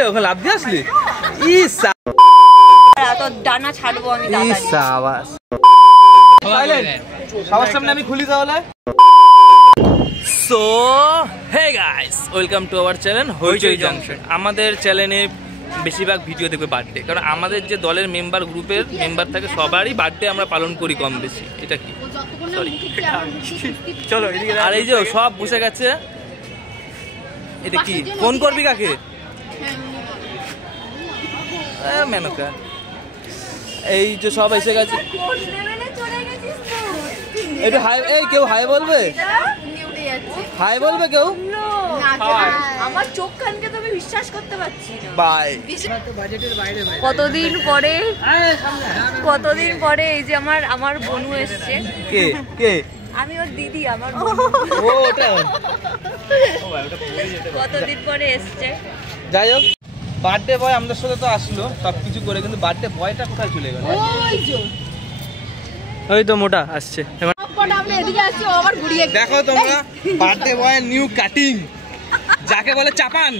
রে ওখানে লাভ দিয়ে আসলি? ডানা ছাড়বো আমি। সবার সামনে আমি খুলি তাহলে। So hey guys, welcome to our channel Hoichoi junction. আমাদের চ্যানেলে বেশিরভাগ ভিডিও দেখবে বার্থডে, কারণ আমাদের যে দলের মেম্বার গ্রুপের মেম্বার থাকে সবারই বার্থডে আমরা পালন করি কম বেশি। এটা কি সরি, চলো আর এই যে সব বসে গেছে। এটা কি ফোন করবি কাকে? মেনকা। এই যে সব এসে গেছে। এটা হাই, এই কেউ হাই বলবে? হাই বলবে কেউ? আমার চোখ কানকে তো আমি বিশ্বাস করতে পারছি না। বাই। কতদিন পরে এই যে আমার বনু এসছে। কে কে? আমি ওর দিদি। আমার ও ওটা কতদিন পরে এসছে। যাই হোক, বার্থডে বয় আমাদের সাথে তো আসলো সবকিছু করে, কিন্তু বার্থডে বয়টা কোথায় চলে গেল? ওই তো মোটা আসছে। দেখো তোমরা বার্থডে বয়ের নিউ কাটিং, যাকে বলে চাপান।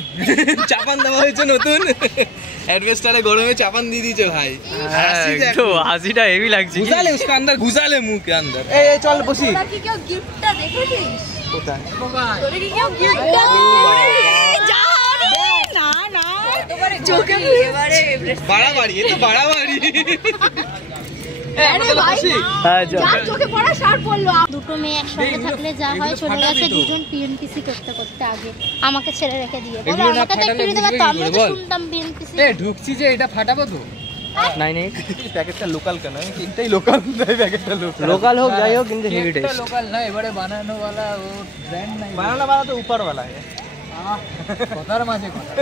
চাপান দেওয়া হয়েছে নতুন অ্যাডভেস্টারে, গরমে চাপান দিয়ে দিয়েছে ভাই। হাসিটা হেভি লাগছে। ঘুষালে उसका अंदर, ঘুষালে মুখ के अंदर। এই চল বসি। তোরা কি কেউ গিফটটা দেখেছিস? কোথায়? তোরা কি কেউ গিফটটা দেখেছিস? যা না না চোখে এবারে বাড়াবাড়ি, এ তো বাড়াবাড়ি। দুটো মেয়ে একসঙ্গে থাকলে যা হয়, চলে গেছে দুজন পিএনপিসি করতে করতে আগে আমাকে ছেড়ে রেখে দিয়ে। বলো আমাকে তো একটু দিতে পারতো, আমিও তো শুনতাম পিএনপিসি। এ ঢুকছি যে এটা ফাটাবো তো। নাই নাই, প্যাকেটটা লোকাল কেন? এটাই লোকাল, প্যাকেটটা লোকাল হোক যাই হোক, কিন্তু হেভি টেস্ট। লোকাল না, এবারে বানানো वाला ও ব্র্যান্ড নাই। বানানো वाला তো উপর वाला है। কথার মাঝে কথা।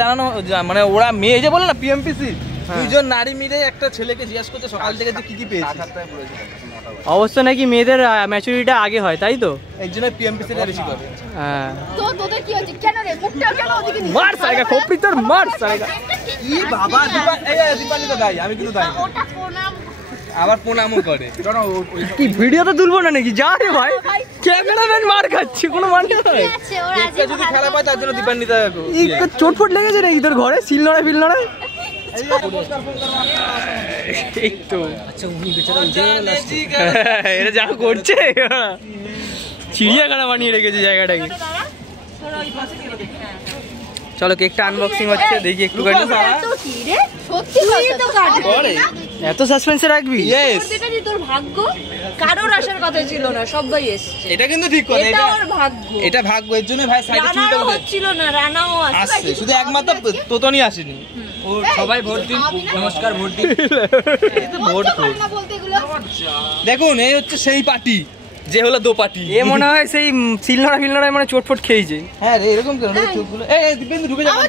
জানানো মানে ওরা মেয়ে যে বলে না পিএমপিসি, দুইজন নারী মিলে একটা ছেলেকে জিজ্ঞাসা করতে সকাল থেকে যে কি পেয়েছে। অবশ্য নাকি মেয়েদের ম্যাচুরিটিটা আগে হয়, তাই তো? এই জন্য পিএমপিসি টা বেশি করে। হ্যাঁ, তো তোদের কি হচ্ছে? কেন রে মুখটা কেন ওদিকে নিয়ে? মার সাইগা খোপড়ি তোর, মার সাইগা। ই বাবা, দীপালি তো দাই, আমি কিন্তু দাই। ওটা প্রণাম, আবার প্রণামও করে। কি ভিডিও তো তুলবো না নাকি? যা রে ভাই, ক্যামেরাম্যান মার খাচ্ছে, কোনো মানে হয়? আছে ওর আজ যদি খেলা পায় তার জন্য দীপান্বিতা চোটফোট লেগেছে নাকি তোর ঘরে? সিল নড়ায় ফিল নড়ায়? এই তো আচ্ছা, উনি বেচারা উঠে গেল। এটা যা করছে, চিড়িয়াখানা বানিয়ে রেখেছে জায়গাটাকে। চলো কেকটা আনবক্সিং হচ্ছে, দেখি একটু গাড়ি। সত্যি তো কাটে। এত সাসপেন্সে রাখবি? তোর ভাগ্য, কারোর আসার কথা ছিল না, সবাই এসছে। এটা কিন্তু ঠিক কথা। এটা ওর ভাগ্য, এটা ভাগ্য। এর জন্য ভাই সাইডে চুলটা রানাও হচ্ছিল না, রানাও আসছে, শুধু একমাত্র তোতনি আসেনি। ও সবাই ভোট দিন, নমস্কার ভোট দিন। ভোট দেখুন, এই হচ্ছে সেই পার্টি যে হলো দো পার্টি। এ মনে হয় সেই সিলনড়া ফিলনড়ায় মানে চোটফোট খেয়েছে। হ্যাঁ রে, এরকম কেন চোখগুলো? এই দিবেন ঢুকে যাবে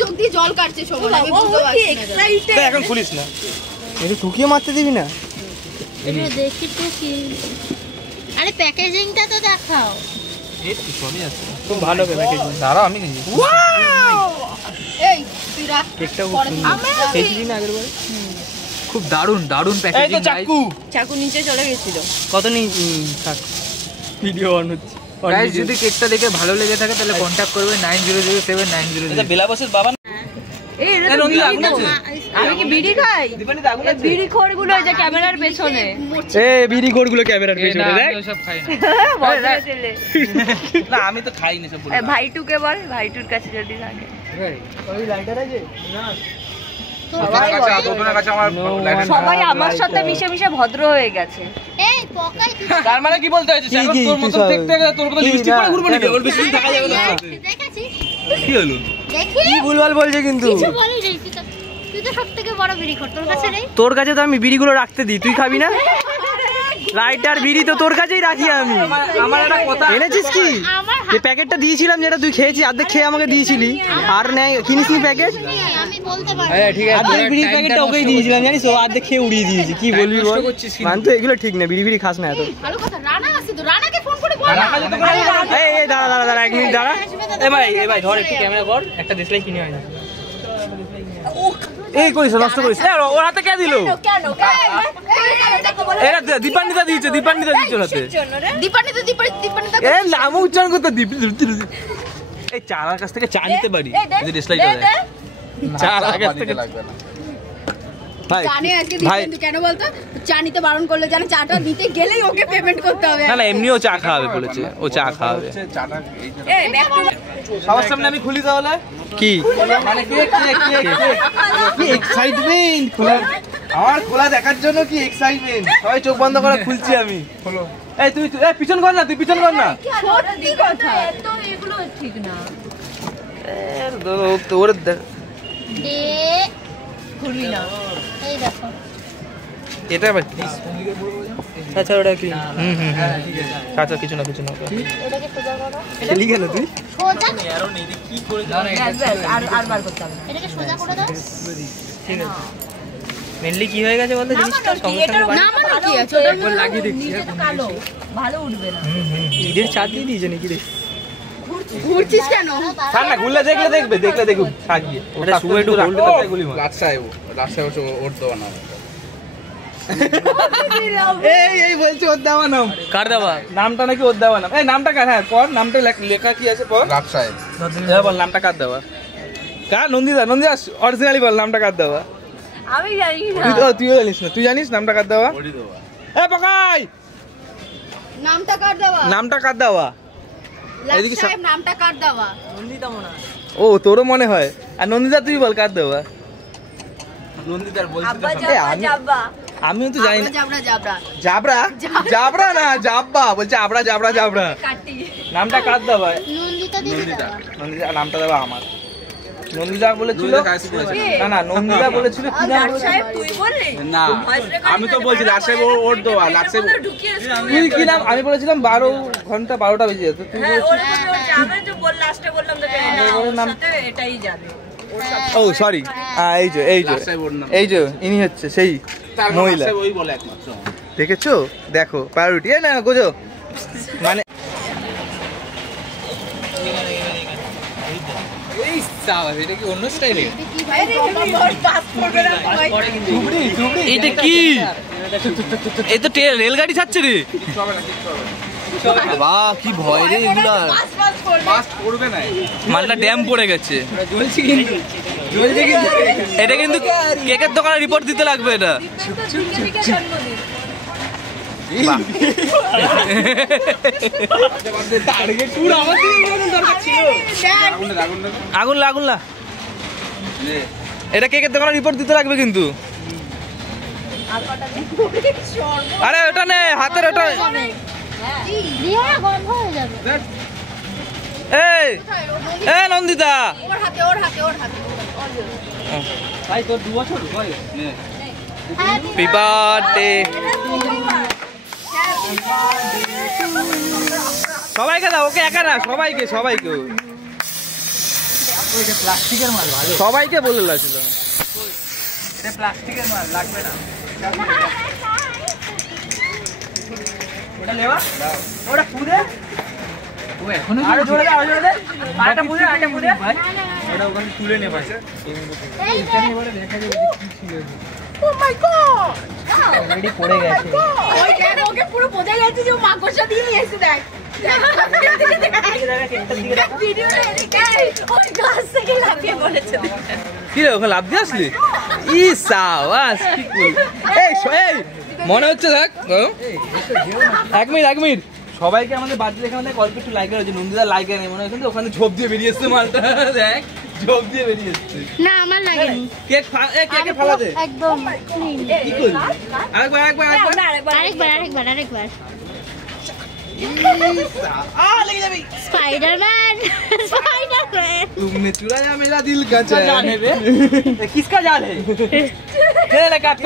চোখ দিয়ে জল কাটছে সবার। আমি বুঝতে পারছি না, এখন খুলিস না। একটু ঠুকিয়ে মারতে দিবি না? এটা দেখি তো কি। আরে প্যাকেজিংটা তো দেখাও। এই তো সবই আছে, খুব ভালো প্যাকেজিং। দাঁড়াও আমি কিনি। এই তুই রাখ কেকটা খুব সুন্দর, খেয়েছিলি না আগের বারে? খুব দারুণ দারুণ এই প্যাকেজিং। তো চাকু। চাকু নিচে চলে গেছিল। কত নেই? থাক, ভিডিও অন হচ্ছে। গাইস, যদি কেকটা দেখে ভালো লেগে থাকে তাহলে কন্টাক্ট করবে 90079009। এটা বেলাবসের বাবা। এই এটা তো বিড়ি তো। আমি কি বিড়ি খাই? বিড়ি খোরগুলো এই যে ক্যামেরার পেছনে। এ বিড়ি গোড়গুলো ক্যামেরার পেছনে দেখ। আমি সব খাই না। ভদ্র ছেলে। না আমি তো খাই না সব বলে। ভাইটুকে বল, ভাইটুর কাছে যদি থাকে। ওই লাইটার আছে না? সবাই আমার সাথে মিশে মিশে ভদ্র হয়ে গেছে। এই পকাই তুই তার মানে কি বলতে চাইছিস? এখন তোর মত দেখতে গেলে তোর মত লিপস্টিক পরে ঘুরবো নাকি? ওর বেশি দিন থাকা যাবে না। দেখেছিস? কি হলো? দেখি কি ভুলভাল বলছে কিন্তু। কিছু বলি রে, তুই তো সবথেকে বড় বিড়ি খোর, তোর কাছে নেই? তোর কাছে তো আমি বিড়িগুলো রাখতে দিই, তুই খাবি না? লাইটার বিড়ি তো তোর কাছেই রাখি আমি। আমার একটা কথা, এনেছিস কি? যে প্যাকেটটা দিয়েছিলাম যেটা তুই খেয়েছিস, অর্ধেক খেয়ে আমাকে দিয়েছিলি, আর নেই কিনিসনি প্যাকেট। আমি বলতে পারি। হ্যাঁ ঠিক আছে, অর্ধেক বিড়ির প্যাকেটটা ওকেই দিয়েছিলাম জানিস, ও অর্ধেক খেয়ে উড়িয়ে দিয়েছি। কি বলবি বল? মান তো এগুলো ঠিক না, বিড়ি বিড়ি খাস না এত। ভালো কথা, রানা আসছে তো, রানাকে ফোন করে বল। এই দাঁড়া দাঁড়া দাঁড়া, এক মিনিট দাঁড়া। এ ভাই ধর একটু ক্যামেরা কর, একটা দেশলাই কিনে হয় না। এই করিস নষ্ট করিস। ওর হাতে কে দিল? এরা দীপান্বিতা দিয়েছে, দীপান্বিতা দিয়েছে হাতে। দীপান্বিতা এ নাম উচ্চারণ করতে এই চারার কাছ থেকে চা নিতে পারি যদি ডিসলাইক করে চারার কাছ থেকে লাগবে না ভাই জানে আজকে দিবেন কেন বলতো চা নিতে বারণ করলে জানে চাটা নিতে গেলেই ওকে পেমেন্ট করতে হবে না না এমনিও চা খাওয়াবে বলেছে ও চা খাওয়াবে চাটা এই ব্যাক টু সবার সামনে আমি খুলি তাহলে কি মানে কি এক্সাইটমেন্ট খোলা আমার খোলা দেখার জন্য কি এক্সাইটমেন্ট সবাই চোখ বন্ধ করে খুলছি আমি খোলো এই তুই এই পিছন কর না তুই পিছন কর না সত্যি কথা তো এগুলো ঠিক না তোর দে ঘুরবি না এই দেখো এটা আবার কি আচ্ছা ওটা কি আচ্ছা কিছু না কিছু না এটাকে সোজা করো খেলি কেন তুই সোজা আর বার করতে হবে এটাকে সোজা করে দাও মেনলি কি হয়ে গেছে বলতো জিনিসটা নামানো কি আছে ওটার মধ্যে লাগিয়ে দেখছি নিচে তো কালো ভালো উঠবে না ঈদের ছাদ দিয়ে দিয়েছে নাকি রে ঘুরছিস কেন ছাড় না ঘুরলে দেখলে দেখবে দেখলে দেখুন থাকিয়ে ওটা শুয়ে একটু রাখতে তাই গুলি মার রাস্তায় ওর দেওয়া না এই বলছে ওর দেওয়া নাম কার দেওয়া নামটা নাকি ওর দেওয়া নাম এই নামটা কার হ্যাঁ পর নামটা লেখা কি আছে পর রাস্তায় বল নামটা কার দেওয়া কার নন্দিতা অরিজিনালি বল নামটা কার দেওয়া আমি জানি না তুইও জানিস না তুই জানিস নামটা কার দেওয়া ওরই দেওয়া এ পকাই নামটা কার দেওয়া নামটা কার দেওয়া এদিকে লাস্ট টাইম নামটা কার দেওয়া ও তোরও মনে হয় আর নন্দিতা তুই বল কার দেওয়া নন্দিতার বলছিস আব্বা যাব্বা আমিও তো জানি না জাবরা জাবরা জাবরা জাবরা না জাব্বা বলছে আবরা জাবরা জাবরা কাটি নামটা কার দেওয়া নন্দিতা দিদি দাও নন্দিতা নামটা দেওয়া আমার নন্দিতা বলেছিল না নন্দিতা বলেছিল কি নাম লাট সাহেব তুই বললি না আমি তো বলছি রাস্তায় ওর দেওয়া রাস্তায় তুই কি নাম আমি বলেছিলাম 12 ঘন্টা 12টা বেজে যেত তুই আমি তো বল লাস্টে বললাম তো নাম সাথে এটাই যাবে ও সরি এই যে ইনি হচ্ছে সেই মহিলা ওই বলে একমাত্র দেখেছো দেখো প্রায়োরিটি না গোজো মানে এই সাবা এটা কি অন্য স্টাইলে এটা কি এই তো রেলগাড়ি ছাড়ছে রে বাহ কি ভয় রে এগুলা করবে না মালটা ড্যাম পড়ে গেছে জ্বলছে কিন্তু এটা কিন্তু কেকের দোকানে রিপোর্ট দিতে লাগবে এটা বাহ। আগুন না এটা কেকের দোকানে রিপোর্ট দিতে লাগবে কিন্তু আরে ওটা নে হাতের ওটা দিও না গন্ধ হয়ে যাবে এই নন্দিতা ওর হাতে ভাই তোর 2 বছর হয় হ্যাপি বার্থডে সবাইকে দাও ওকে একা না সবাইকে প্লাস্টিকের মাল ভালো সবাইকে বলে লাগছিল এটা প্লাস্টিকের মাল লাগবে না ওটা লেবা ওটা পুদে ও এখনো আরে জোরে দে আটা পুদে ভাই ওটা ওখানে তুলে নে ভাই এখানে এবারে দেখা যাবে কি ছিল ও মাই গড অলরেডি পড়ে গেছে ওই দেখ ওকে পুরো বোঝা যাচ্ছে যে ও মাকড়সা দিয়ে এসে দেখ ভিডিওটা এদিকে ওই গাছ থেকে লাফিয়ে পড়েছে কি রে ওখানে লাভ দিয়ে আসলি ই সাওয়াস কি কুল এই মনে হচ্ছে দেখ এক মিনিট সবাইকে আমাদের বার্থডে লেখা মানে অল্প একটু লাইক হয়েছে নন্দিতা লাইক নেই মনে হয় কিন্তু ওখানে ঝোপ দিয়ে বেরিয়ে এসছে মালটা দেখ ঝোপ দিয়ে বেরিয়ে এসছে না আমার লাগেনি কেকে ফালা দে একদম clean। কি করলি আরেকবার লেগে যাবে स्पाइडरमैन तुमने चुराया मेरा दिल का चैन किसका जाल है ले काट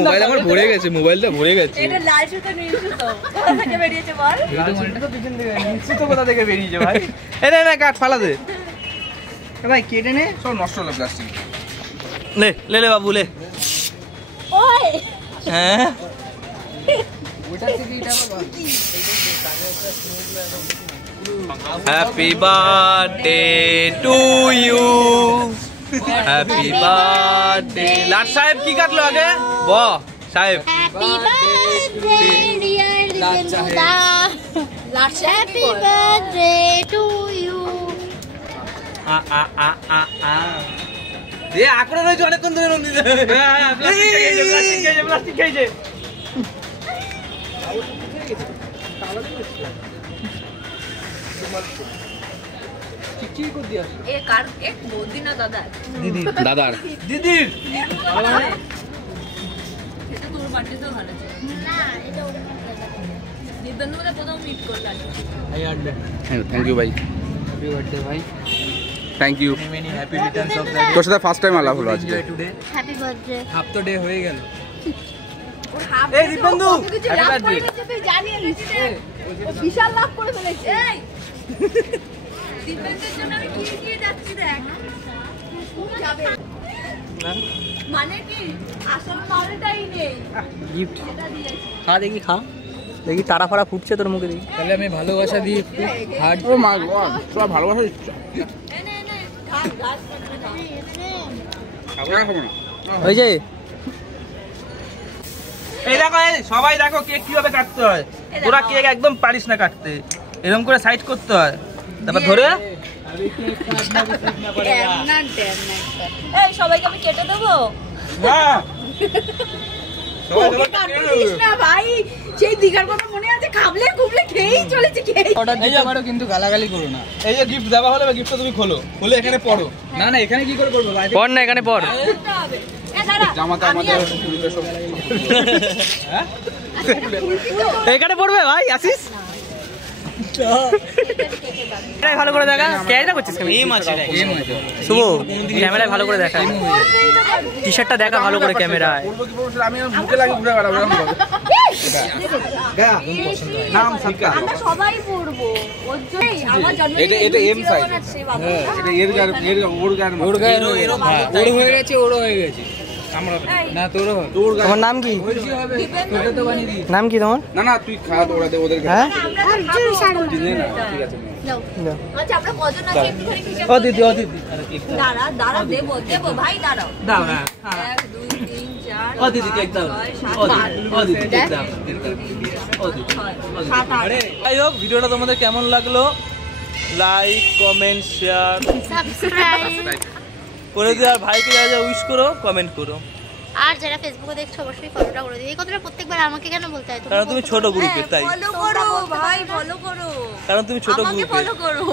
মোবাইল আমার ভরে গেছে মোবাইলটা ভরে গেছে এটা লাল সুতো নীল সুতো কোথা থেকে বেরিয়েছে বল এটা তো পিছন থেকে নিশ্চিত কোথা থেকে বেরিয়েছে ভাই এই না কাট ফালা দে ভাই কেটে নে সব নষ্ট হলো প্লাস্টিক ले বাবু লে ওই হ্যাঁ ওটা থেকে এটা আবার happy birthday to you happy birthday লাট সাহেব কি কাটলো আগে ব সাহেব हैप्पी बर्थडे डियर लिजन बुदा লাল हैप्पी बर्थडे टू यू এ আকড়া রয়েছে অনেকক্ষণ ধরে নন্দিত। প্লাস্টিক খেয়েছে। দাদার দিদির থ্যাংক ইউ ভাই, হ্যাপি বার্থডে ভাই, thank you. Many happy returns of the তোর সাথে ফার্স্ট টাইম আলাপ হলো আজকে। টুডে। Happy birthday. হাফ তো ডে হয়ে গেল। এই দীপবন্ধু হ্যাপি বার্থডে। তুই জানিয়ে নিস ও বিশাল লাভ করে ফেলেছে। দীপেন্দ্রের জন্য আমি কি দিয়ে যাচ্ছি দেখ। যাবে মানে কি আসল মালটাই নেই। গিফট এটা দিয়েছি। খা দেখি, খা দেখি, তারা ফারা ফুটছে তোর মুখে দেখি। তাহলে আমি ভালোবাসা দিই একটু হার্ট। ও মা গড, তোর ভালোবাসা দিচ্ছ। এনে ঘাস ঘাস করে খা। খাবো না। ওই যে এই দেখো, এই সবাই দেখো কেক কিভাবে কাটতে হয়। তোরা কেক একদম পারিস না কাটতে, এরকম করে সাইড করতে হয়, তারপর ধরে এই সবাইকে আমি কেটে দেবো। হ্যাঁ ওকে কাটতে দিস না ভাই। সেই দিঘার কথা মনে আছে, খাবলে খুবলে খেয়েই চলেছে খেয়েই। অর্ডার দিতে পারো কিন্তু গালাগালি করো না। এই যে গিফট দেওয়া হলো, গিফটটা তুমি খোলো, খুলে এখানে পড়ো। না না, এখানে কি করে করবো? পর না, এখানে পর। করতে হবে। এ দাঁড়া, জামাতে আমি আমাদের আসছি। সব এখানে পড়বে ভাই, আসিস ক্যামেরায় ভালো করে দেখা। ক্যামেরা করছিস কেন? গেম আছে। শুভ, ক্যামেরায় ভালো করে দেখা, টি শার্টটা দেখা ভালো করে ক্যামেরায়। বলবো কি বলবো, আমি আমার মুখে লাগিয়ে ঘুরে বেড়াবো এরকম ভাবে। নাম শিক্ষা। আমরা সবাই পড়বো। ওর জন্যই আমার এটা জন্মদিনে M size। বানাচ্ছে এটা এর গার ওর গার ওর গায়ে ওর হয়ে গেছে, ওরও হয়ে গেছে। না তোরও হবে। তোর গার। তোমার নাম কি? ওর কি হবে? তোকে তো বানিয়ে দিই। নাম কি তোমার? না না, তুই খা, ওরা দে ওদের হ্যাঁ দিনে না, ঠিক আছে। আচ্ছা আমরা কজন আছি একটুখানি হিসাব ও করে দিদি, ও দিদি, দাঁড়া দাঁড়া দেবো দেবো ভাই দাঁড়াও। দাও না। 1 2 3 4 ও দিদি কেক দাও, ও দিদি কেক দাও, ও দিদি। 7 8 যাই হোক, ভিডিওটা তোমাদের কেমন লাগলো লাইক কমেন্ট শেয়ার সাবস্ক্রাইব। করে দিও, আর ভাইকে যা যা উইশ করো কমেন্ট করো, আর যারা ফেসবুকে দেখছো অবশ্যই ফলোটা করে দিও। এই কথাটা প্রত্যেকবার আমাকে কেন বলতে হয়? কারণ তুমি ছোট গ্রুপের, তাই ফলো করো ভাই, ফলো করো, কারণ তুমি ছোট আমাকে গ্রুপের। ফলো করো।